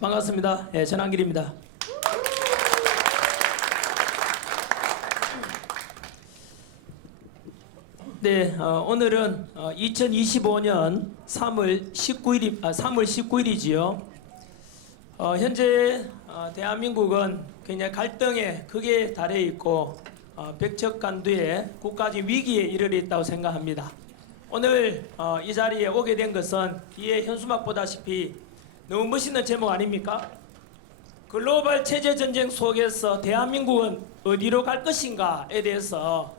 반갑습니다. 예, 전한길입니다. 네, 오늘은 2025년 3월 19일이지요. 현재 대한민국은 굉장히 갈등에 극에 달해 있고 벽척간두의 국가적 위기에 이르러 있다고 생각합니다. 오늘 이 자리에 오게 된 것은 뒤에 현수막 보다시피 너무 멋있는 제목 아닙니까? 글로벌 체제 전쟁 속에서 대한민국은 어디로 갈 것인가에 대해서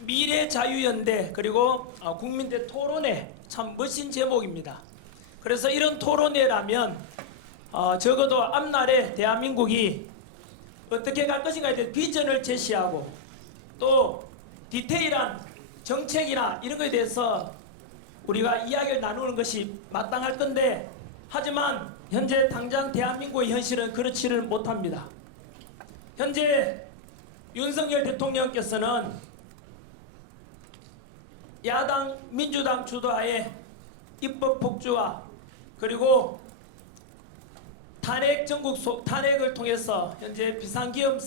미래 자유연대 그리고 국민대 토론회, 참 멋진 제목입니다. 그래서 이런 토론회라면 적어도 앞날에 대한민국이 어떻게 갈 것인가에 대해 비전을 제시하고 또 디테일한 정책이나 이런 것에 대해서 우리가 이야기를 나누는 것이 마땅할 건데, 하지만 현재 당장 대한민국의 현실은 그렇지를 못합니다. 현재 윤석열 대통령께서는 야당 민주당 주도하에 입법 폭주와 그리고 탄핵을 통해서 현재 비상기업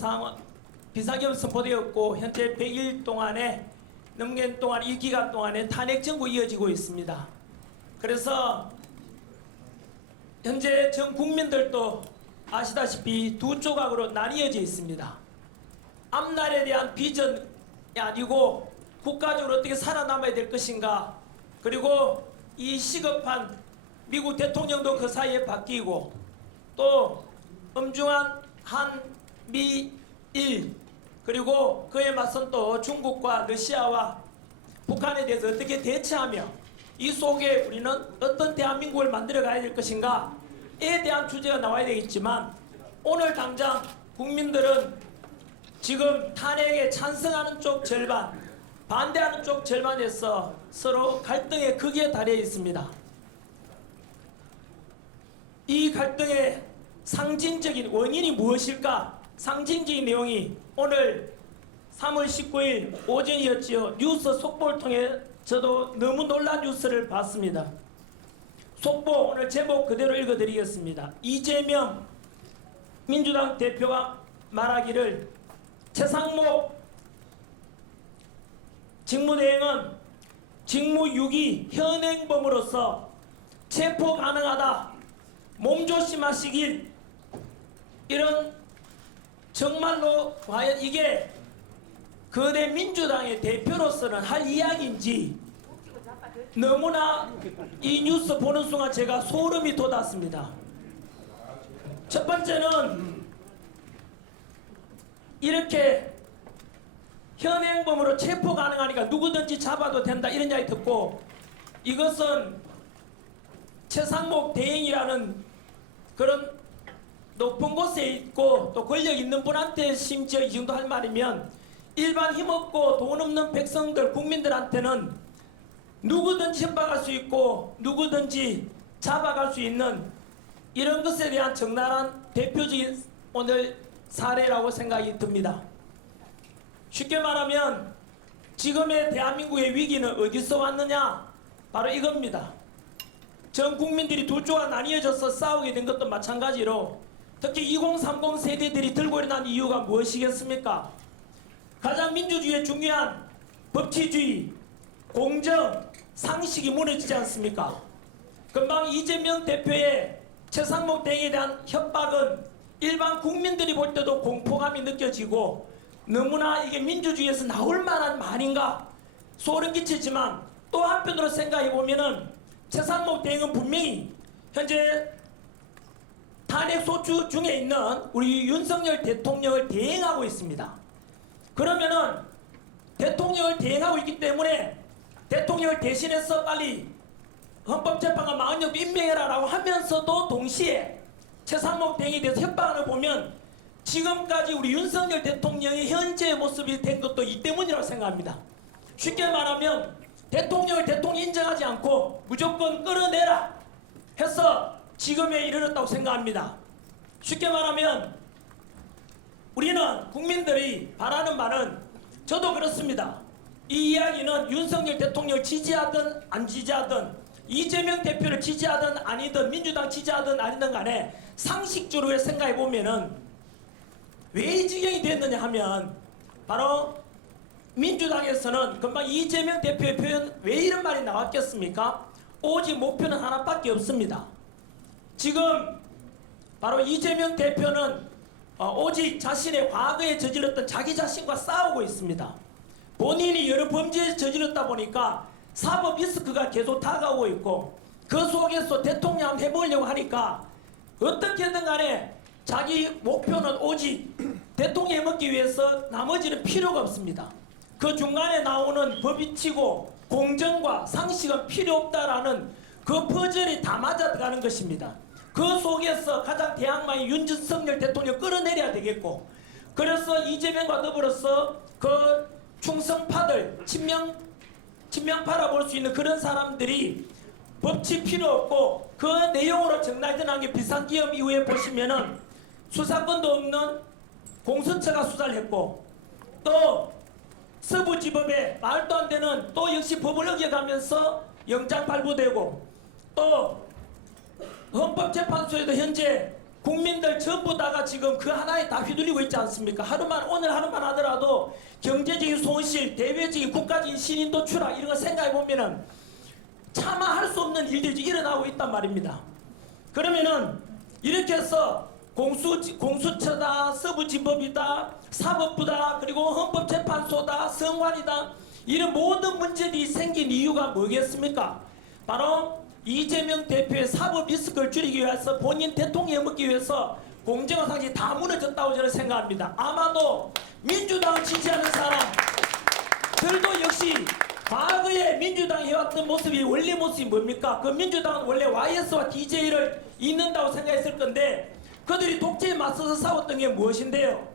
선포되었고 현재 100일 동안에 넘긴 동안 이 기간 동안에 탄핵 정부 이어지고 있습니다. 그래서 현재 전 국민들도 아시다시피 두 조각으로 나뉘어져 있습니다. 앞날에 대한 비전이 아니고 국가적으로 어떻게 살아남아야 될 것인가, 그리고 이 시급한 미국 대통령도 그 사이에 바뀌고 또 엄중한 한미일 그리고 그에 맞선 또 중국과 러시아와 북한에 대해서 어떻게 대처하며 이 속에 우리는 어떤 대한민국을 만들어 가야 될 것인가에 대한 주제가 나와야 되겠지만, 오늘 당장 국민들은 지금 탄핵에 찬성하는 쪽 절반, 반대하는 쪽 절반에서 서로 갈등의 극에 달해 있습니다. 이 갈등의 상징적인 원인이 무엇일까? 상징적인 내용이 오늘 3월 19일 오전이었지요. 뉴스 속보를 통해 저도 너무 놀란 뉴스를 봤습니다. 속보 오늘 제목 그대로 읽어드리겠습니다. 이재명 민주당 대표가 말하기를 최상목 직무대행은 직무유기 현행범으로서 체포 가능하다. 몸조심하시길. 이런, 정말로 과연 이게 거대 민주당의 대표로서는 할 이야기인지 너무나 이 뉴스 보는 순간 제가 소름이 돋았습니다. 첫 번째는 이렇게 현행범으로 체포 가능하니까 누구든지 잡아도 된다 이런 이야기 듣고, 이것은 최상목 대행이라는 그런 높은 곳에 있고 또 권력 있는 분한테 심지어 이 정도 할 말이면 일반 힘없고 돈 없는 백성들 국민들한테는 누구든지 협박할 수 있고 누구든지 잡아갈 수 있는 이런 것에 대한 적나라한 대표적인 오늘 사례라고 생각이 듭니다. 쉽게 말하면 지금의 대한민국의 위기는 어디서 왔느냐? 바로 이겁니다. 전 국민들이 두 조가 나뉘어져서 싸우게 된 것도 마찬가지로 특히 2030 세대들이 들고 일어난 이유가 무엇이겠습니까? 가장 민주주의의 중요한 법치주의, 공정, 상식이 무너지지 않습니까? 금방 이재명 대표의 최상목 대행에 대한 협박은 일반 국민들이 볼 때도 공포감이 느껴지고 너무나 이게 민주주의에서 나올 만한 말인가 소름 끼치지만, 또 한편으로 생각해 보면은 최상목 대행은 분명히 현재 탄핵 소추 중에 있는 우리 윤석열 대통령을 대행하고 있습니다. 그러면은 대통령을 대행하고 있기 때문에 대통령을 대신해서 빨리 헌법재판관 40명 임명해라 라고 하면서도 동시에 최상목 대행에 대해서 협박을 보면 지금까지 우리 윤석열 대통령의 현재의 모습이 된 것도 이 때문이라고 생각합니다. 쉽게 말하면 대통령을 대통령 인정하지 않고 무조건 끌어내라 해서 지금에 이르렀다고 생각합니다. 쉽게 말하면 우리는 국민들이 바라는 말은, 저도 그렇습니다. 이 이야기는 윤석열 대통령을 지지하든 안 지지하든 이재명 대표를 지지하든 아니든 민주당 지지하든 아니든 간에 상식적으로 생각해 보면은 왜 이 지경이 됐느냐 하면 바로 민주당에서는 금방 이재명 대표의 표현 왜 이런 말이 나왔겠습니까? 오직 목표는 하나밖에 없습니다. 지금 바로 이재명 대표는 오직 자신의 과거에 저질렀던 자기 자신과 싸우고 있습니다. 본인이 여러 범죄에 저질렀다 보니까 사법 리스크가 계속 다가오고 있고 그 속에서 대통령 해보려고 하니까 어떻게든 간에 자기 목표는 오직 대통령 해먹기 위해서 나머지는 필요가 없습니다. 그 중간에 나오는 법이치고 공정과 상식은 필요 없다라는 그 퍼즐이 다 맞아가는 것입니다. 그 속에서 가장 대항마인 윤석열 대통령 끌어내려야 되겠고 그래서 이재명과 더불어서 그 충성파들 친명 팔아볼 수 있는 그런 사람들이 법치 필요 없고 그 내용으로 정당전환 게 비상기업 이후에 보시면은 수사권도 없는 공수처가 수사를 했고 또 서부지법에 말도 안 되는 또 역시 법을 어겨가면서 영장 발부되고 또 헌법재판소에도 현재 국민들 전부 다가 지금 그 하나에 다 휘둘리고 있지 않습니까? 오늘 하루만 하더라도 경제적인 손실, 대외적인 국가적인 신인도 추락 이런 거 생각해 보면은 차마 할 수 없는 일들이 일어나고 있단 말입니다. 그러면은 이렇게 해서 공수처다, 서부지법이다, 사법부다, 그리고 헌법재판소다, 성관이다 이런 모든 문제들이 생긴 이유가 뭐겠습니까? 바로 이재명 대표의 사법 리스크를 줄이기 위해서 본인 대통령 해먹기 위해서 공정한 상식이 다 무너졌다고 저는 생각합니다. 아마도 민주당을 지지하는 사람들도 역시 과거에 민주당이 해왔던 모습이 원래 모습이 뭡니까? 그 민주당은 원래 YS와 DJ를 잇는다고 생각했을 건데 그들이 독재에 맞서서 싸웠던 게 무엇인데요?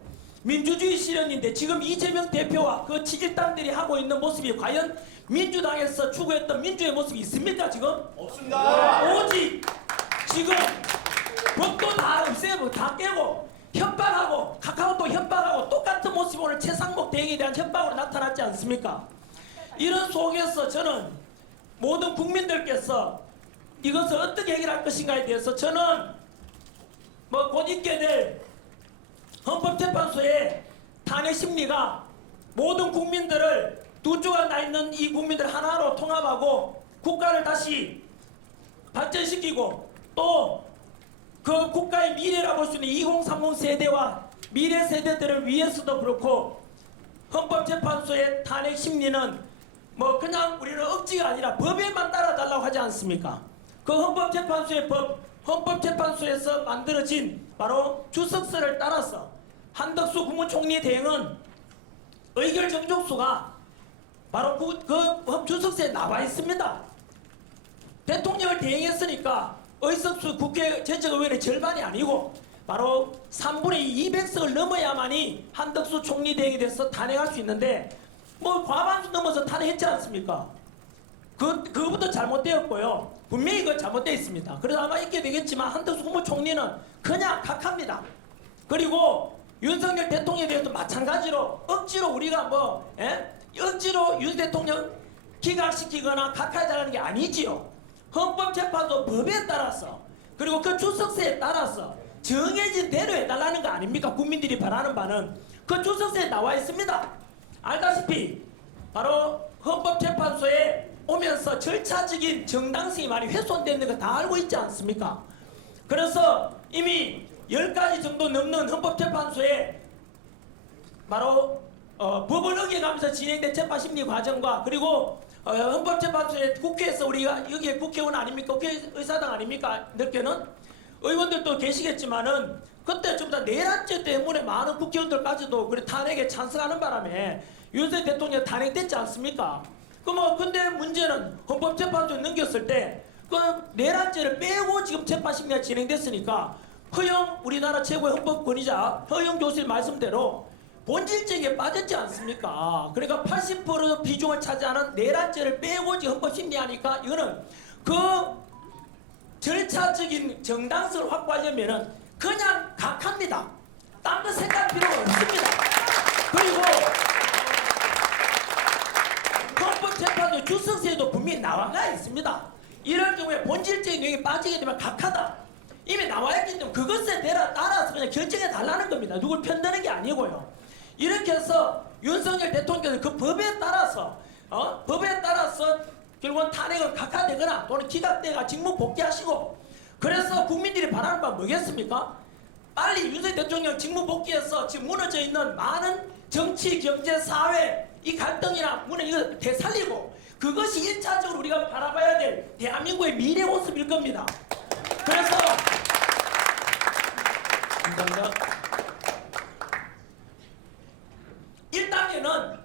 민주주의 실현인데 지금 이재명 대표와 그 지지당들이 하고 있는 모습이 과연 민주당에서 추구했던 민주의 모습이 있습니까 지금? 없습니다. 오직 지금 법도 다 없애고 다 깨고 협박하고 카카오톡 협박하고 똑같은 모습이 오늘 최상목 대행에 대한 협박으로 나타났지 않습니까? 이런 속에서 저는 모든 국민들께서 이것을 어떻게 해결할 것인가에 대해서 저는 곧 있게 될 헌법재판소의 탄핵 심리가 모든 국민들을 두 주가 나 있는 이 국민들 하나로 통합하고 국가를 다시 발전시키고 또 그 국가의 미래라고 볼 수 있는 2030 세대와 미래 세대들을 위해서도 그렇고 헌법재판소의 탄핵 심리는 그냥 우리는 억지가 아니라 법에만 따라달라고 하지 않습니까? 그 헌법재판소의 헌법재판소에서 만들어진 바로 주석서를 따라서 한덕수 국무총리 대행은 의결 정족수가 바로 그 주석서에 나와 있습니다. 대통령을 대행했으니까 의석수 국회 전적의원의 절반이 아니고 바로 3분의 2 200석을 넘어야만이 한덕수 총리 대행이 돼서 탄핵할 수 있는데 과반수 넘어서 탄핵했지 않습니까? 그거부터 잘못되었고요. 분명히 그거 잘못되어 있습니다. 그래서 아마 있게 되겠지만 한덕수 국무총리는 그냥 각합니다. 그리고 윤석열 대통령에 대해서도 마찬가지로 억지로 우리가 억지로 윤 대통령 기각시키거나 각하해달라는 게 아니지요. 헌법재판소 법에 따라서 그리고 그 주석서에 따라서 정해진 대로 해달라는 거 아닙니까? 국민들이 바라는 바는 그 주석서에 나와 있습니다. 알다시피 바로 헌법재판소에 오면서 절차적인 정당성이 많이 훼손되는 거 다 알고 있지 않습니까? 그래서 이미 10가지 정도 넘는 헌법재판소에 바로 법을 어겨가면서 진행된 재판심리 과정과 그리고 헌법재판소에 국회에서 우리가 여기에 국회의원 아닙니까? 국회의사당 아닙니까? 넓게는 의원들도 계시겠지만은 그때 전부 다 내란죄 때문에 많은 국회의원들까지도 그래 탄핵에 찬성하는 바람에 윤석열 대통령 탄핵됐지 않습니까? 근데 문제는 헌법재판소에 넘겼을 때 그 내란죄를 빼고 지금 재판심리가 진행됐으니까 우리나라 최고의 헌법권위자 허영 교수의 말씀대로 본질적에 빠졌지 않습니까? 그러니까 80% 비중을 차지하는 내란죄를 빼고 지금 헌법심리하니까 이거는 그 절차적인 정당성을 확보하려면은 그냥 각합니다. 딴 거 생각할 필요가 없습니다. 그리고 헌법재판소 주석서에도 분명히 나와 있습니다. 이럴 경우에 본질적인 내용이 빠지게 되면 각하다. 이미 나와 있기 때문에 그것에 따라서 그냥 결정해 달라는 겁니다. 누굴 편드는 게 아니고요. 이렇게 해서 윤석열 대통령께서 그 법에 따라서 결국은 탄핵은 각하되거나 또는 기각되거나 직무 복귀하시고, 그래서 국민들이 바라는 바는 뭐겠습니까? 빨리 윤석열 대통령 직무 복귀해서 지금 무너져 있는 많은 정치, 경제, 사회 이 갈등이나 문화 이거 되살리고, 그것이 1차적으로 우리가 바라봐야 될 대한민국의 미래 모습일 겁니다. 그래서 감사합니다. 1단계는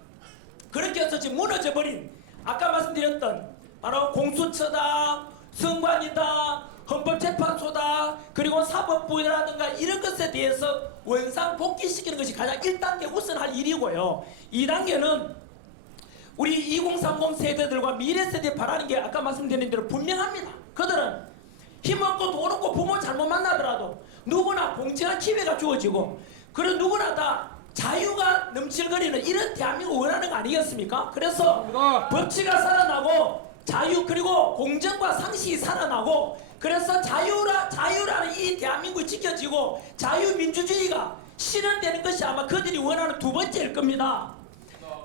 그렇게 해서 지금 무너져버린, 아까 말씀드렸던 바로 공수처다, 선관위다, 헌법재판소다, 그리고 사법부라든가 이런 것에 대해서 원상 복귀시키는 것이 가장 1단계 우선할 일이고요. 2단계는 우리 2030 세대들과 미래 세대에 바라는 게 아까 말씀드린 대로 분명합니다. 그들은 힘없고 돈 없고 부모 잘못 만나더라도 누구나 공정한 기회가 주어지고, 그리고 누구나 다 자유가 넘칠거리는 이런 대한민국 원하는 거 아니겠습니까? 그래서 법치가 살아나고 자유 그리고 공정과 상식이 살아나고, 그래서 자유라는 이 대한민국이 지켜지고 자유민주주의가 실현되는 것이 아마 그들이 원하는 두 번째일 겁니다.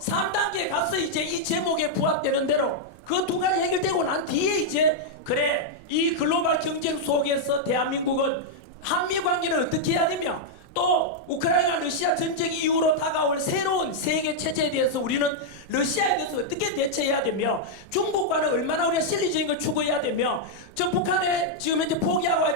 3단계에 가서 이제 이 제목에 부합되는 대로 그 두 가지 해결되고 난 뒤에 이제 그래 이 글로벌 경쟁 속에서 대한민국은 한미 관계를 어떻게 해야 되며, 또 우크라이나 러시아 전쟁 이후로 다가올 새로운 세계 체제에 대해서 우리는 러시아에 대해서 어떻게 대처해야 되며, 중국과는 얼마나 우리가 실리적인 걸 추구해야 되며, 저 북한에 지금 현재 포기하고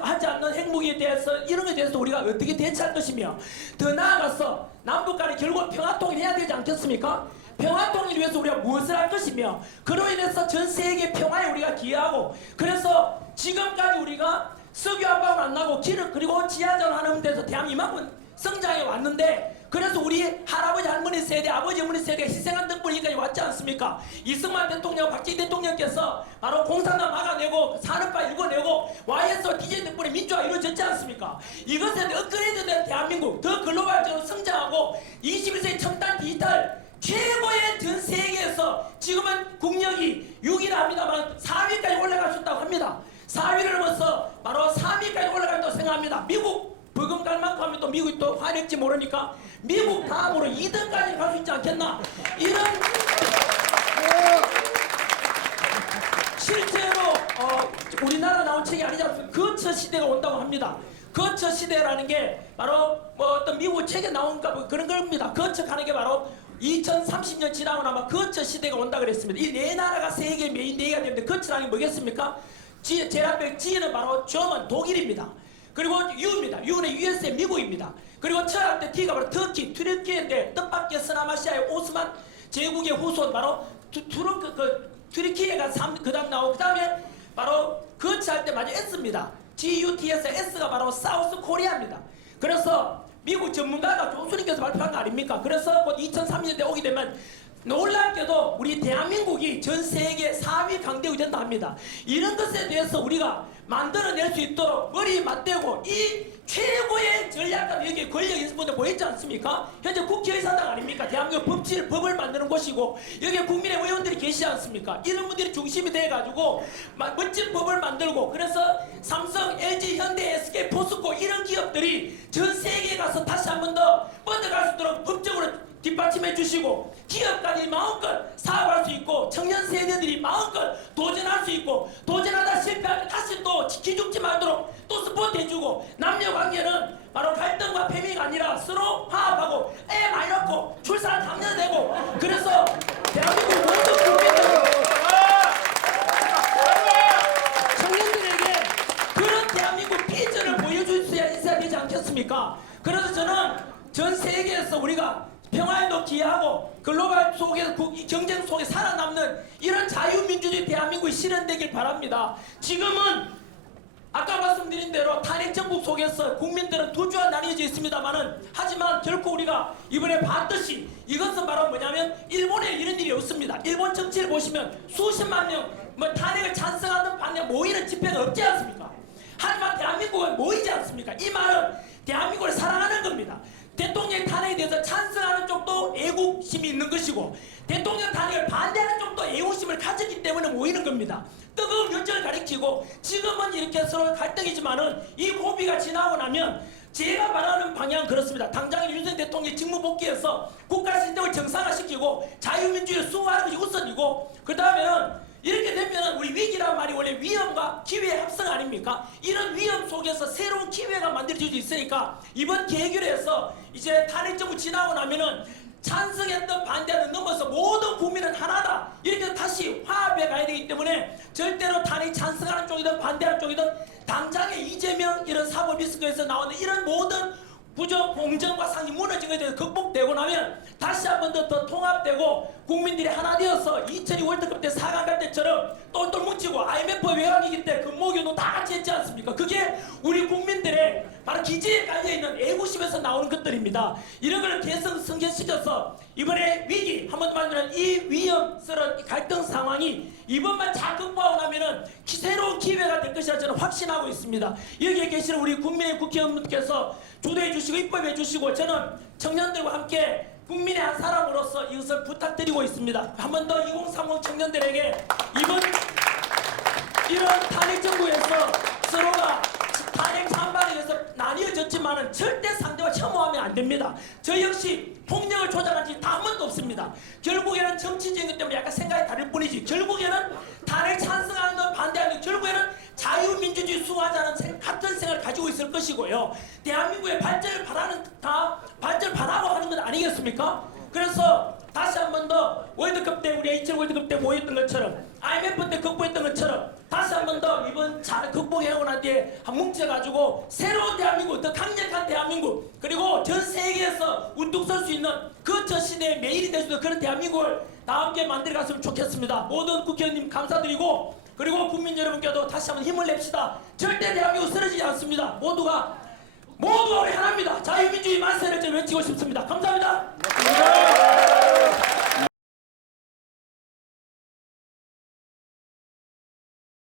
하지 않는 핵무기에 대해서 이런 것에 대해서 우리가 어떻게 대처할 것이며, 더 나아가서 남북 간에 결국 평화통일해야 되지 않겠습니까? 평화통일을 위해서 우리가 무엇을 할 것이며, 그로 인해서 전 세계 평화에 우리가 기여하고, 그래서 지금까지 우리가 석유 압박을 안 나고 기름 그리고 지하철 하는 데서 대한민국 이만큼 성장해 왔는데, 그래서 우리 할아버지 할머니 세대 아버지 어머니 세대가 희생한 덕분에 여기까지 왔지 않습니까? 이승만 대통령 박정희 대통령께서 바로 공산당 막아내고 산업화 일궈내고 YS와 DJ 덕분에 민주화 이루어졌지 않습니까? 이것에 업그레이드된 대한민국 더 글로벌적으로 성장하고 21세기 첨단 디지털 최고의 전 세계에서 지금은 국력이 6위라 합니다만 4위까지 올라갈 수 있다고 합니다. 4위를 넘어서 바로 3위까지 올라간다고 생각합니다. 미국 버금갈 만큼 하면 또 미국이 또 화낼지 모르니까 미국 다음으로 2등까지 갈 수 있지 않겠나, 이런 실제로 우리나라 나온 책이 아니지 않습니까? 거처 시대가 온다고 합니다. 거처 시대라는 게 바로 뭐 어떤 미국 책에 나온가 뭐 그런 겁니다. 거쳐가는 게 바로 2030년 지나고 나면 거처 시대가 온다 그랬습니다. 이 네 나라가 세계 메인 네개가 되는데 거처라는 게 뭐겠습니까? 제라백 G는 바로 점은 독일입니다. 그리고 U입니다. U는 USA 미국입니다. 그리고 처한테 T가 바로 터키, 튀르키예인데 뜻밖의 서남아시아의 오스만 제국의 후손 바로 튀르키예가 그 다음 나오고, 그 다음에 바로 거치할 때 맞아 S입니다. GUT에서 S가 바로 사우스 코리아입니다. 그래서 미국 전문가가 조수님께서 발표한 거 아닙니까? 그래서 곧 2030년대 오게 되면 놀랍게도 우리 대한민국이 전 세계 4위 강대국이 된다 합니다. 이런 것에 대해서 우리가 만들어낼 수 있도록 머리 맞대고 이 최고의 전략가 여기 권력 있는 분들 보이지 않습니까? 현재 국회의사당 아닙니까? 대한민국 법을 만드는 곳이고 여기에 국민의 의원들이 계시지 않습니까? 이런 분들이 중심이 돼가지고 멋진 법을 만들고, 그래서 삼성, LG, 현대, SK, 포스코 이런 기업들이 전 세계에 가서 다시 한 번 더 뻗어갈 수 있도록 법적으로 뒷받침해 주시고, 기업가들이 마음껏 사업할 수 있고 청년 세대들이 마음껏 도전할 수 있고, 도전하다 실패하면 다시 또 기죽지 말도록 또 스포트 해주고, 남녀관계는 바로 갈등과 패미가 아니라 서로 화합하고 애 많이 낳고 출산 장려되고, 그래서 대한민국 모든 국민들 청년들에게 그런 대한민국 비전을 보여줄 수 있어야 되지 않겠습니까? 그래서 저는 전 세계에서 우리가 평화에도 기여하고 글로벌 속에서 경쟁 속에 살아남는 이런 자유민주주의 대한민국이 실현되길 바랍니다. 지금은 아까 말씀드린 대로 탄핵 정국 속에서 국민들은 두 주와 나뉘어져 있습니다만은, 하지만 결코 우리가 이번에 봤듯이 이것은 바로 뭐냐면 일본에 이런 일이 없습니다. 일본 정치를 보시면 수십만 명 탄핵을 찬성하는 방향 모이는 집회가 없지 않습니까? 하지만 대한민국은 모이지 않습니까? 이 말은 대한민국을 사랑하는 겁니다. 대통령 탄핵에 대해서 찬성하는 쪽도 애국심이 있는 것이고, 대통령 탄핵을 반대하는 쪽도 애국심을 가졌기 때문에 모이는 겁니다. 뜨거운 열정을 가리키고 지금은 이렇게 서로 갈등이지만은 이 고비가 지나고 나면 제가 말하는 방향은 그렇습니다. 당장 윤석열 대통령이 직무 복귀해서 국가 시스템을 정상화시키고 자유민주주의를 수호하는 것이 우선이고 그 다음에는 이렇게 되면 우리 위기란 말이 원래 위험과 기회의 합성 아닙니까? 이런 위험 속에서 새로운 기회가 만들어질 수 있으니까 이번 계획에서 이제 탄핵정부 지나고 나면은 찬성했던 반대를 넘어서 모든 국민은 하나다 이렇게 다시 화합해 가야 되기 때문에 절대로 탄핵 찬성하는 쪽이든 반대하는 쪽이든 당장의 이재명 이런 사법리스크에서 나오는 이런 모든 부정 공정과 상이 무너진 것에 대해서 극복되고 나면 다시 한 번 더 통합되고 국민들이 하나 되어서 2002 월드컵 때 4강 갈 때처럼 똘똘 뭉치고 IMF 외곽이기 때 금모교도 다 같이 했지 않습니까? 그게 우리 국민들의 바로 기지에 깔려있는 애국심에서 나오는 것들입니다. 이런 걸 개성 성견시켜서 이번에 위기 한 번 더 만드는 이 위험스러운 갈등 상황이 이번만 잘 극복하고 나면은 새로운 기회가 될 것이라 저는 확신하고 있습니다. 여기에 계시는 우리 국민의 국회의원분께서 주도해 주시고 입법해 주시고 저는 청년들과 함께 국민의 한 사람으로서 이것을 부탁드리고 있습니다. 한 번 더 2030 청년들에게 이번 이런 탄핵 정부에서 서로가 탄핵 찬반에 대해서 나뉘어졌지만은 절대 상대와 혐오하면 안 됩니다. 저 역시 폭력을 조장한 지 단 한 번도 없습니다. 결국에는 정치적인 것 때문에 약간 생각이 다를 뿐이지 결국에는 탄핵 찬성하는 건 반대하는 건 결국에는 자유민주주의 수호하자는 같은 생각을 가지고 있을 것이고요. 대한민국의 발전을 바라고 하는 건 아니겠습니까? 그래서 다시 한 번 더 월드컵 때 우리 H 월드컵 때 모였던 것처럼 IMF 때 극복했던 것처럼 다시 한 번 더 이번 잘 극복해오고 난 뒤에 한 뭉쳐가지고 새로운 대한민국 더 강력한 대한민국 그리고 전 세계에서 우뚝 설 수 있는 그 저 시대의 매일이 될 수 있는 그런 대한민국을 다 함께 만들어갔으면 좋겠습니다. 모든 국회의원님 감사드리고 그리고 국민 여러분께도 다시 한번 힘을 냅시다. 절대 대한민국 쓰러지지 않습니다. 모두가 우리 하나입니다. 자유민주주의 만세를 외치고 싶습니다. 감사합니다.